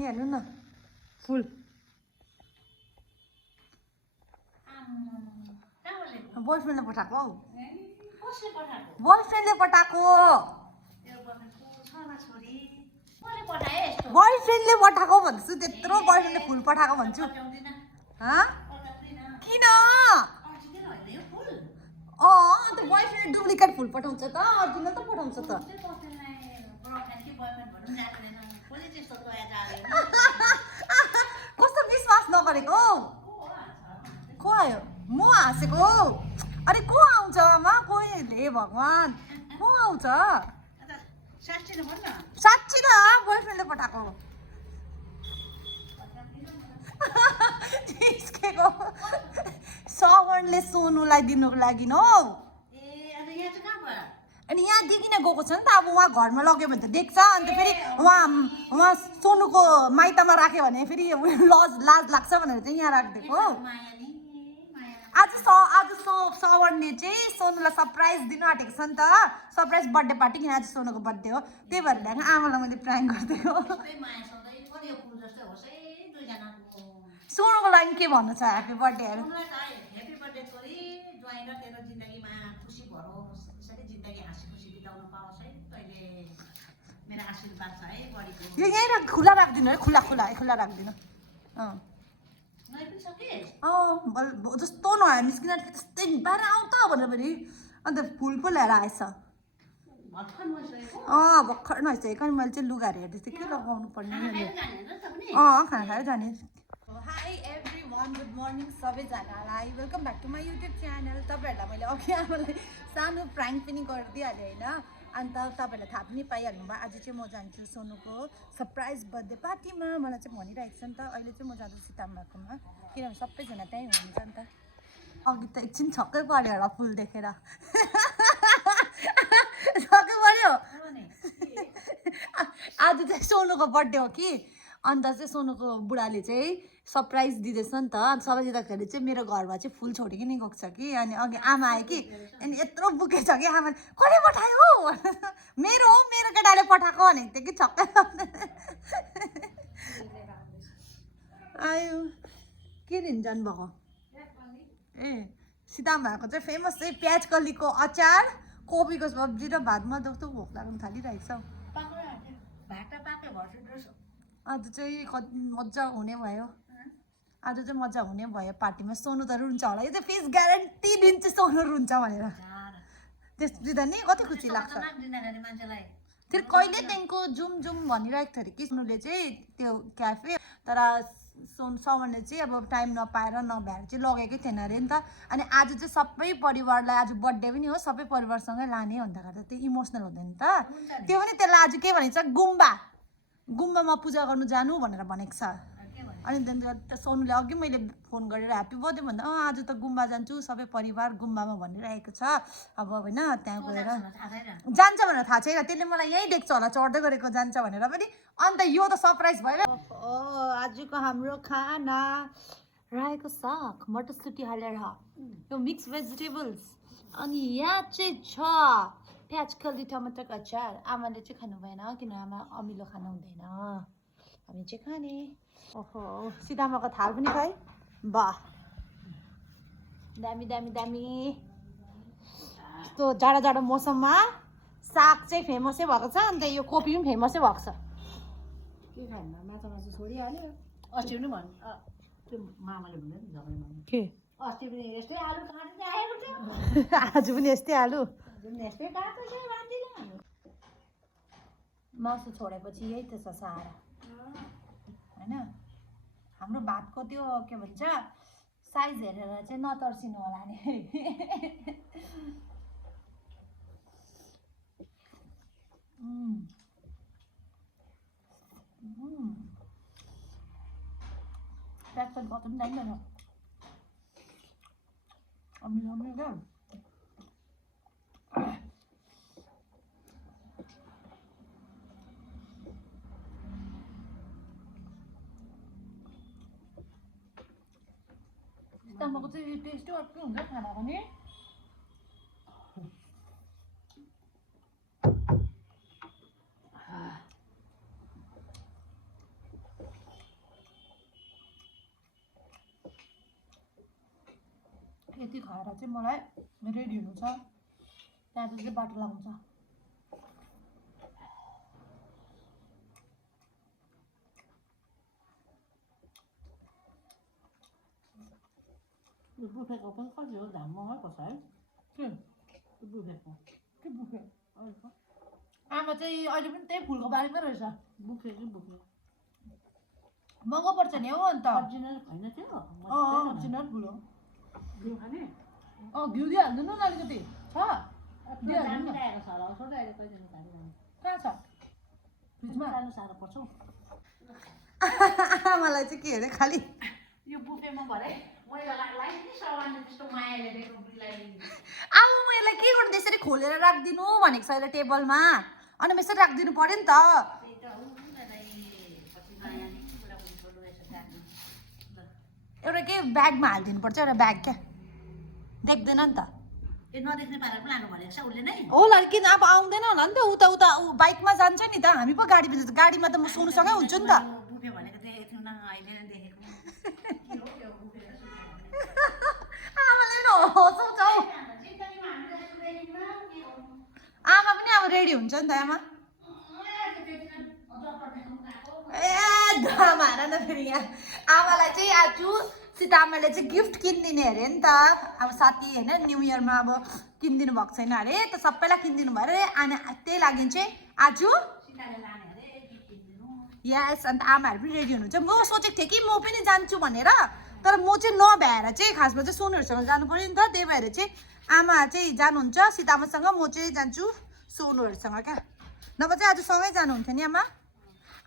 हेर्नु न फुल बोयफ्रेन्डले पठाएको हौ बोयफ्रेन्डले पठाएको बोयफ्रेन्डले पठाएको भन्छु त्यत्रो बोयफ्रेन्डले फुल पठाएको भन्छु किन अन्त बोयफ्रेन्डले डुप्लिकेट फुल पठाउँछ त अर्जिनल त पठाउँछ त कस्तो विश्वास नगरेको को आयो म हाँसेको अरे को आउँछ आमा कोहीले भगवान् को आउँछ साँच्ची त बोयफ्रेन्डले पठाएको जिस्केको श्रवणले सोनुलाई दिनुको लागि हौ अनि यहाँदेखि नै गएको छ नि त अब उहाँ घरमा लग्यो भने त देख्छ अन्त फेरि उहाँ सोनुको माइतमा राख्यो भने फेरि लाज लाग्छ भनेर चाहिँ यहाँ राखिदिएको आज श्रवणले चाहिँ सोनुलाई सरप्राइज दिनु आँटेको छ नि त सरप्राइज बर्थडे पार्टी किन आज सोनुको बर्थडे हो त्यही भएर ल्याएको आमालाई मैले प्राङ्क गरिदिएको सोनुको लागि के भन्नु छ ह्याप्पी बर्थडेहरू यो यहीँ खुला राखिदिनु है खुला राखिदिनु जस्तो नआयो निस्किन त्यस्तै बाहिर आऊ त भनेर फेरि अन्त फुल पो ल्याएर आएछ भर्खर नआइसकेको अनि मैले चाहिँ लुगाहरू हेर्दै थिएँ के लगाउनु पर्ने खाना खाएर जाने हाई एभ्रिवान गुड मर्निङ सबैजनालाई welcome back to my YouTube channel तपाईँहरूलाई मैले अघि आमालाई सानो प्राङ्क पनि गरिदिइहालेँ होइन अन्त तपाईँहरूलाई थाहा पनि पाइहाल्नु भयो आज चाहिँ म जान्छु सोनुको सरप्राइज बर्थडे पार्टीमा मलाई चाहिँ भनिरहेको छ नि त अहिले चाहिँ म जाँदैछु सीतामाकोमा किनभने सबैजना त्यहीँ हुनुहुन्छ नि त अघि त एकछिन छक्कै पऱ्यो होला फुल देखेर छक्कै पऱ्यो आज चाहिँ सोनुको बर्थडे हो कि अन्त चाहिँ सोनुको बुढाले चाहिँ सरप्राइज दिँदैछ नि त अन्त सबै दिँदाखेरि चाहिँ मेरो घरमा चाहिँ फुल छोडिकन गएको छ कि अनि अघि आमा आयो कि अनि यत्रो बुके छ कि आमाले कसले पठायो मेरो केटाले पठाएको भनेको थियो कि छक्कै आयो के लिनु जानुभएको ए सीतामाको चाहिँ फेमस चाहिँ प्याज कल्लीको अचार कोपीको सब्जी र भातमा जस्तो भोक लाग्नु थालिरहेको छ आज चाहिँ मजा हुने भयो आज चाहिँ मजा हुने भयो पार्टीमा सोनु त रुन्छ होला यो चाहिँ फेस ग्यारेन्टी दिन्छ सोनु रुन्छ भनेर त्यस दिँदा नि कति खुसी लाग्छ फेरि कहिलेदेखिको जाउँ भनिरहेको थियो अरे कि सोनुले चाहिँ त्यो क्याफे तर श्रवणले चाहिँ अब टाइम नपाएर नभ्याएर चाहिँ लगेकै थिएन अरे नि त अनि आज चाहिँ सबै परिवारलाई आज बर्थडे पनि हो सबै परिवारसँगै लाने भन्दा गर्दा त्यो इमोसनल हुँदैन नि त त्यो पनि त्यसलाई आज के भनेको छ गुम्बामा पूजा गर्नु जानु भनेर भनेको छ अनि त्यहाँदेखि सोनुले अघि मैले फोन गरेर ह्याप्पी बर्थडे भन्दा आज त गुम्बा जान्छु सबै परिवार गुम्बामा भनिरहेको छ अब होइन त्यहाँ गएर जान्छ भनेर थाहा छैन त्यसले मलाई यहीँ देख्छ होला चढ्दै गरेको जान्छ भनेर पनि अन्त यो त सरप्राइज भयो आजको हाम्रो खाना रायोको साग मटरसुटी हालेर यो मिक्स भेजिटेबल्स अनि यहाँ चाहिँ छ प्याज कल्ली टमाटरको अचार आमाले चाहिँ खानु भएन किन आमा अमिलो खानु हुँदैन हामी चाहिँ खाने ओहो सीतामाको थाल पनि खाए वाह दामी यस्तो जाडो मौसममा साग चाहिँ फेमसै भएको छ अन्त यो कोपी पनि फेमसै भएको छ के खानु माछा छोडिहाल्यो अस्ति पनि भन्नु त्यो मामाले भन्दै के अस्ति पनि यस्तै आलु काट्दै आएको थियो आज पनि यस्तै आलु मासु छोडेपछि यही त छ सहारा होइन हाम्रो भातको त्यो के भन्छ साइज हेरेर चाहिँ नतर्सिनु होला नि प्याज पनि कति पनि चाहिँदैन अमिलो सीतामाको चाहिँ टेस्टै अर्कै हुन्छ खाना पनि खाएर चाहिँ मलाई रेडी हुनु छ त्यहाँबाट चाहिँ बाटो लाग्नु छ यो बुफेको पनि कति हो दाम महँगै पर्छ है के बुफेको के बुफे अहिलेको आमा चाहिँ अहिले पनि त्यही फुलको बारेमै रहेछ बुफे कि बुफे महँगो पर्छ नि हौ अन्त ओरिजिनल होइन त्यो ओरिजिनल फुल हो घिउ खाने घिउ दिइहाल्नु न अलिकति छ दिइहाल्नु आएको छ होला छोटो अहिले कहिले निकाल्नु कहाँ छ फ्रिजमा जानु साह्रो पर्छ हौ आमालाई चाहिँ के अरे खालि यो बुफेमा भरे मैला लाग्ला नि सवालले त्यस्तो मायाले दिएको बुढीलाई अब म यसलाई के गर्नु त्यसरी खोलेर राखिदिनु भनेको छ यसलाई टेबलमा अनि म यसरी राखिदिनु पर्यो नि त त्यही त हो पछि नयाँ बुढाबुढी छोड्नु रहेछ जानु एउटा के ब्यागमा हालिदिनु पर्छ एउटा ब्याग क्या देख्दैन नि त ए नदेख्ने पारेर पनि लानु भनेको छ उसले नै होला किन अब आउँदैन होला नि त उता उता बाइकमा जान्छ नि त हामी पो गाडीमा त म सोनुसँगै हुन्छु नि त बुफे भनेको देखेको थियौँ न अहिले नै देखेको आमाले न हँसाउँछ हौ आमा पनि अब रेडी हुन्छ नि त आमा ए धम हार न फेरि यहाँ आमालाई चाहिँ आज सीताआमाले चाहिँ गिफ्ट किनिदिने अरे नि त अब साथी होइन न्यु इयरमा अब किनिदिनु भएको छैन अरे त सबैलाई किनिदिनु भयो अरे अनि त्यही लागि चाहिँ आज यस अन्त आमाहरू पनि रेडी हुनुहुन्छ म सोचेको थिएँ कि म पनि जान्छु भनेर तर म चाहिँ नभ्याएर चाहिँ खासमा चाहिँ सोनुहरूसँग जानु पऱ्यो नि त त्यही भएर चाहिँ आमा चाहिँ जानुहुन्छ सीताआमासँग म चाहिँ जान्छु सोनुहरूसँग क्या नभए चाहिँ आज सँगै जानुहुन्थ्यो नि आमा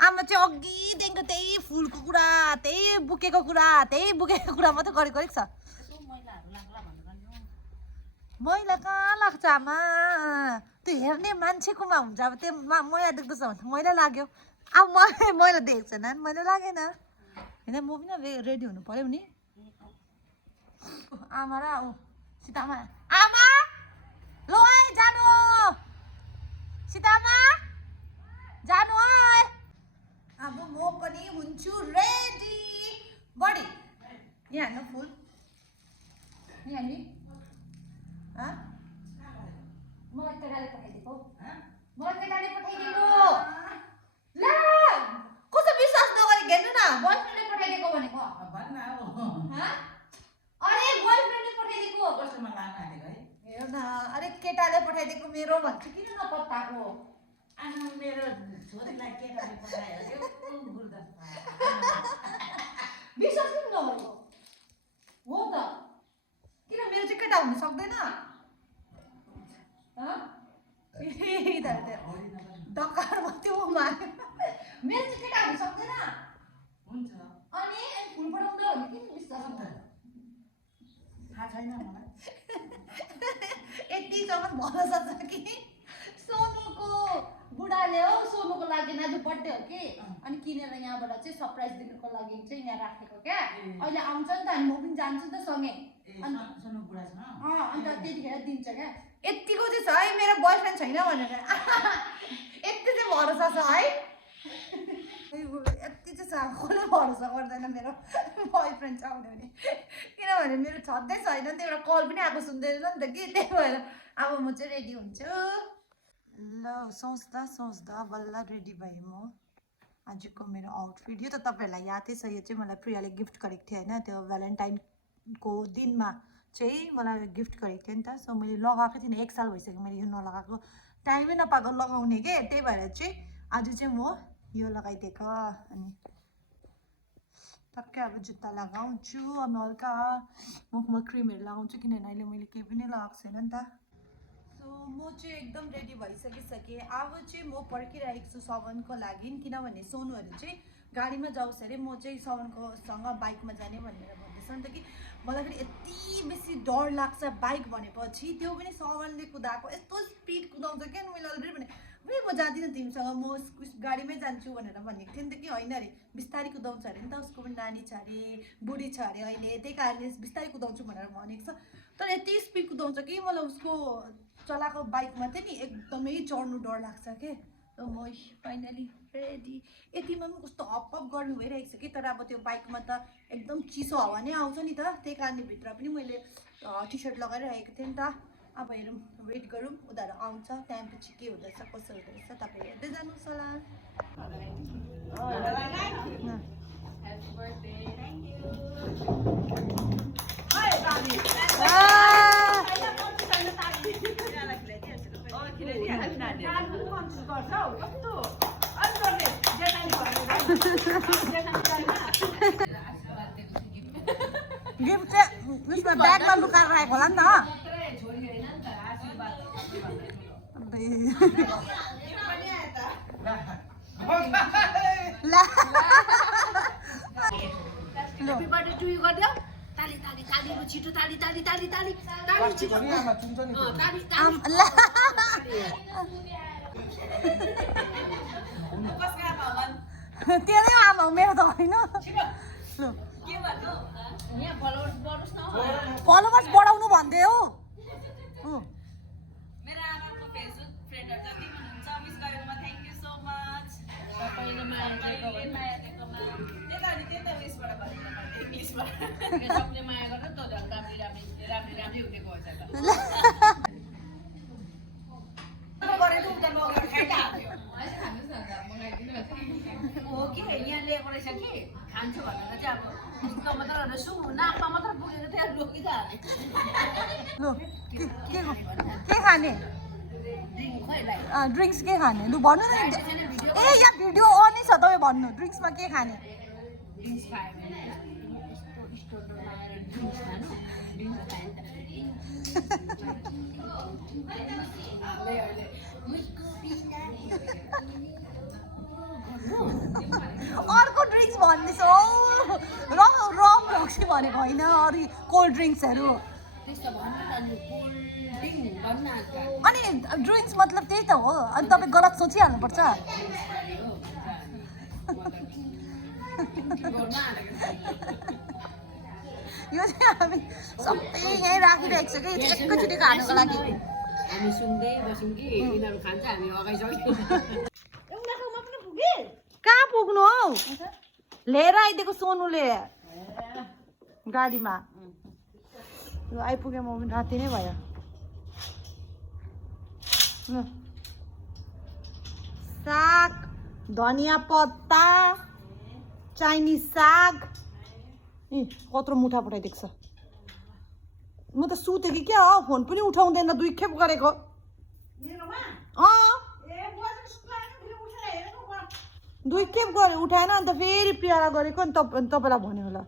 आमा चाहिँ अघिदेखिको त्यही फुलको कुरा त्यही बुकेको कुरा मात्रै गरेको छ मैला कहाँ लाग्छ आमा त्यो हेर्ने मान्छेकोमा हुन्छ अब त्यो मैला देख्दैछ भने त मैला लाग्यो अब मैला देखेको छैन मैला लागेन होइन म पनि अब रेडी हुनु पऱ्यो नि आमा र सीताआमा आमा ल है जानु सीताआमा जानु है अब म पनि हुन्छु रेडी बडी यहाँ हेर्नु फुल यहाँ नि मलाई केटाले पठाइदिएको ल कस्तो विश्वास नगरेको हेर्नु न बोयफ्रेन्डले पठाइदिएको भनेको अरे बोयफ्रेन्डले पठाइदिएको हेर न अरे केटाले पठाइदिएको मेरो भन्छु किन नपत्ताको मेरो छोरीलाई के गरी पठायो विश्वास किन नगरेको हो त किन मेरो चाहिँ केटा हुनु सक्दैन डक्कर मात्रै म माग्यो मेरो चाहिँ केटा हुनु सक्दैन हुन्छ अनि फुल पठाउँदा भने किन विश्वास गर्दैन थाहा छैन मलाई यतिसम्म भरोसा छ कि सोनुको बुढाले हो सोनुको लागि आज बर्थडे हो कि अनि किनेर यहाँबाट चाहिँ सरप्राइज दिनुको लागि चाहिँ यहाँ राखेको क्या अहिले आउँछ नि त अनि म पनि जान्छु नि त सँगै अन्त त्यतिखेर दिन्छ क्या यतिको चाहिँ छ है मेरो बोयफ्रेन्ड छैन भनेर यति चाहिँ भरोसा छ है यति चाहिँ छ कसले भरोसा गर्दैन मेरो बोयफ्रेन्ड छ भने किनभने मेरो छँदै छैन नि त एउटा कल पनि आएको सुन्दैन नि त कि त्यही भएर अब म चाहिँ रेडी हुन्छु ल सोच्दा बल्ल रेडी भएँ म आजको मेरो आउटफिट यो त तपाईँहरूलाई यादै छ यो चाहिँ मलाई प्रियाले गिफ्ट गरेको थियो होइन त्यो भ्यालेन्टाइनको दिनमा चाहिँ मलाई गिफ्ट गरेको थियो नि त सो मैले लगाएको थिइनँ 1 साल भइसक्यो मैले यो नलगाएको टाइमै नपाएको लगाउने के त्यही भएर चाहिँ आज चाहिँ म यो लगाइदिएको अनि टक्कै अब जुत्ता लगाउँछु अनि हल्का मुखमा क्रिमहरू लगाउँछु किनभने अहिले मैले केही पनि लगाएको छैन नि त सो म चाहिँ एकदम रेडी भइसकिसकेँ अब चाहिँ म पर्खिरहेको छु सवनको लागि किनभने सोनुहरू चाहिँ गाडीमा जाओस् अरे म चाहिँ सवनकोसँग बाइकमा जाने भनेर भन्दैछ नि त कि मलाई फेरि यति बेसी डर लाग्छ बाइक भनेपछि त्यो पनि सवनले कुदाएको यस्तो स्पिड कुदाउँछ क्या मैले अलरेडी भने म जाँदिनँ तिमीसँग म गाडीमै जान्छु भनेर भनेको थिएँ नि त कि होइन अरे बिस्तारै कुदाउँछ अरे नि त उसको पनि नानी छ अरे बुढी छ अरे अहिले त्यही कारणले बिस्तारै कुदाउँछु भनेर भनेको छ तर यति स्पिड कुदाउँछ कि मलाई उसको चलाएको बाइकमा चाहिँ नि एकदमै चढ्नु डर लाग्छ के म फाइनली रेडी यतिमा पनि कस्तो हप गर्नु भइरहेको छ कि तर अब त्यो बाइकमा त एकदम चिसो हावा नै आउँछ नि त त्यही कारणले भित्र पनि मैले टी सर्ट लगाइरहेको थिएँ नि त। अब हेरौँ, वेट गरौँ उनीहरू आउँछ, त्यहाँपछि के हुँदैछ कसो हुँदैछ तपाईँ हेर्दै जानुहोस् होला। गिफ्ट चाहिँ उसमा ब्यागमा लुकाएर राखेको होला नि त। Happy birthday to you गरिदेऊ। ताली ताली ताली लु छिटो ताली ताली ताली ताली ताली छिटो। ताली ताली। तेरै आमा हो, मेरो त होइन। यहाँ फलोवर्स बढोस् न। फलोवर्स बढाउनु भन्दै हो। मेरो आमाको फेसबुक फ्रेन्डहरु जति पनि हुनुहुन्छ मिस गरेकोमा थ्यांक यू सो मच। सबैले माया सबैले माया दिएकोमा त्यही त उयसबाट भनेको इङ्ग्लिसबाट। सबले माया गर्नु त झन् राम्री राम्री राम्री राम्री उठेको हुन्छ त। गरेको उता लगेर खाइहाल्यो। हो कि यहाँ ल्याएको रहेछ कि खान्छु भनेर चाहिँ अब यस्तो मात्र नाकमा मात्र पुगेर त्यहाँ रोकिहाल्यो। लु के खाने? ड्रिङ्क्स के खाने? लु भन्नु न। ए यहाँ भिडियो अन नै छ, तपाईँ भन्नु ड्रिङ्क्समा के खाने? ड्रिङ्क्स खायो भने यस्तो स्टोरमा आएर ड्रिङ्क्स खानु, ड्रिङ्क्स खायो अर्को ड्रिङ्क्स भन्दैछ हौ। रम रक्सी भनेको होइन, अरू कोल्ड ड्रिङ्क्सहरू। अनि ड्रिङ्क्स मतलब त्यही त हो। अनि तपाईँ गलत सोचिहाल्नुपर्छ। यो चाहिँ हामी सबै यहीँ राखिरहेको छ कि एकैचोटि खानुको लागि। हामी सुन्दै बस्यौँ कि यिनीहरू खान्छ, हामी अगाइसक्यौँ। कहाँ पुग्नु हौ? लिएर आइदिएको सोनुले गाडीमा। ल आइपुग्यो, म पनि राति नै भयो। साग, धनियाँ पत्ता, चाइनिज साग। ए कत्रो मुठा पठाइदिएको छ। म त सुतेँ कि क्या हो, फोन पनि उठाउँदैन, 2 खेप गरेको। अँ 2 खेप गरे उठाएन, अन्त फेरि प्यारा गरेको नि तपाईँलाई भन्यो होला।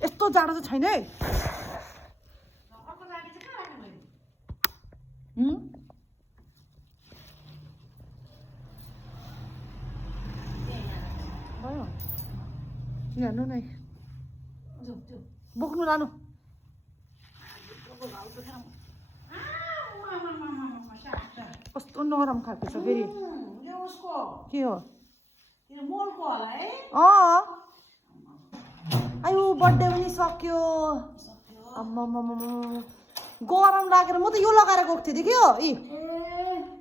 यस्तो जाडो चाहिँ छैन है। भयो हेर्नु नै बोक्नु लानु। कस्तो नरम खालको छ फेरि। के हो? आयो बर्थडे पनि सक्यो। गरम लागेर म त यो लगाएर गएको थिएँ कि हो।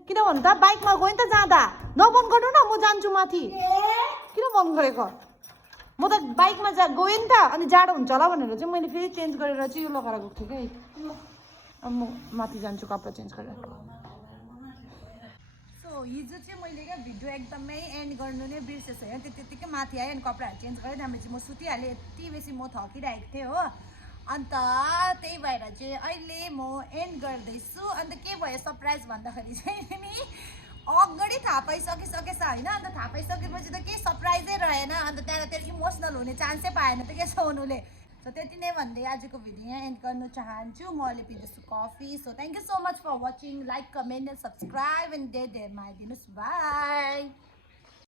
किन भन्नु त, बाइकमा गएँ नि त जाँदा। नबन्द गर्नु न, म जान्छु माथि। किन बन्द गरेको? म त बाइकमा गएँ नि त, अनि जाडो हुन्छ होला भनेर चाहिँ मैले फेरि चेन्ज गरेर चाहिँ यो लगाएर गएको थिएँ कि। अब म माथि जान्छु कपडा चेन्ज गरेर। हिजो चाहिँ मैले क्या भिडियो एकदमै एन्ड गर्नु नै बिर्सेछु होइन। त्यतिकै माथि आयो अनि कपडाहरू चेन्ज गरेँ, त्यहाँपछि म सुतिहालेँ। यति बेसी म थकिरहेको थिएँ हो। अन्त त्यही भएर चाहिँ अहिले म एन्ड गर्दैछु। अन्त के भयो सरप्राइज भन्दाखेरि चाहिँ नि अगाडि थाहा पाइसकिसकेछ होइन। अन्त थाहा पाइसकेपछि त केही सरप्राइजै रहेन। अन्त त्यहाँबाट इमोसनल हुने चान्सै पाएन त के सोनुले। सो त्यति नै भन्दै आजको भिडियो यहाँ एन्ड गर्न चाहन्छु। म अहिले पिँदैछु coffee. So thank you so much for watching. Like comment and subscribe and धेरै माया दिनुहोस्। बाई।